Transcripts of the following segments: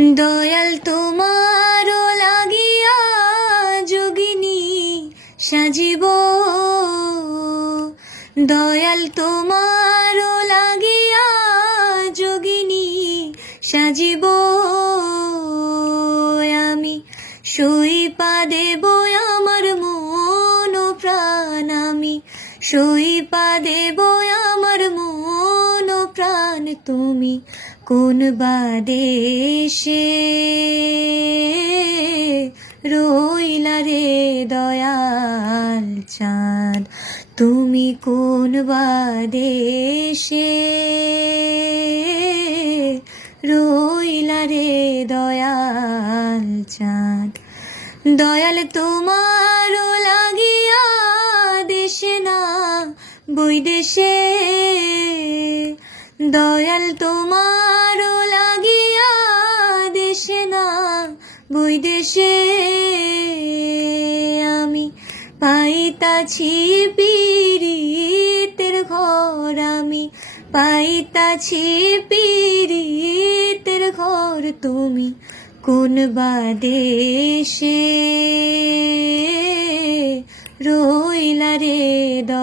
দয়াল তোমার লাগিয়া যোগিনী সাজিব। দয়াল তোমার লাগিয়া যোগিনী সাজিব। আমি সইপা দেব আমার মন প্রাণ। আমি সইপা দেব আমার মন প্রাণ। তুমি কোন বাদেশে রইলা রে দয়াল চাঁদ? তুমি কোন বাদেশে রইলা রে দয়াল চাঁদ? দয়াল তোমার লাগিয়া দেশে না বৈদেশে দয়াল তোমার লাগিয়া দেশে না বৈদেশে আমি পাইতাছি পীড়িতের ঘর, আমি পাইতাছি পীড়িতের ঘর, তুমি কোন বাদেশে রইলা রে চাঁদ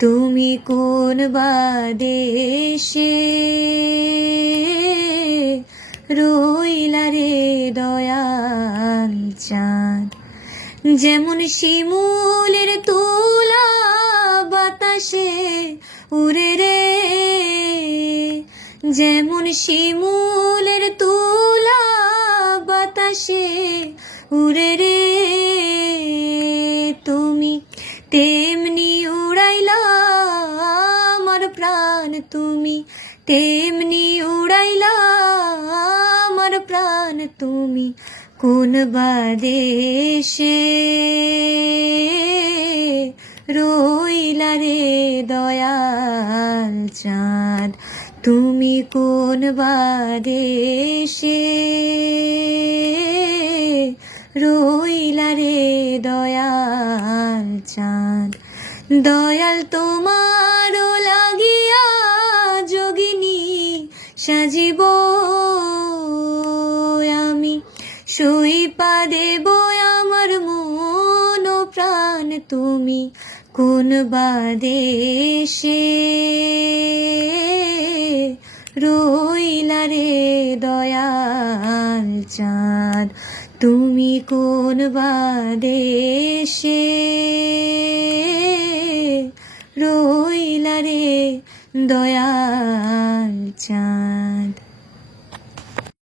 তুমি কোন বাদেশে রইলা রে দয়াল চাঁদ? যেমন শিমুলের তুলা বাতাসে উড়ে রে, যেমন শিমুলের তোলা বাতাসে উড়ে রে, তুমি তেমনি উড়াইলা প্রাণ তুমি, তেমনি উড়াইলা আমার প্রাণ তুমি, কোন বাদেশে রইলা রে দয়াল চাঁদ? তুমি কোন বাদেশে রইলা রে দয়াল চাঁদ? দয়াল তোমার যোগিনী সাজিব আমি। সইপা দেব আমার মন প্রাণ, তুমি কোন বাদেশে রইলা রে দয়াল চাঁদ, তুমি কোন বাদেশে রইলা রে দয়াল চাঁদ।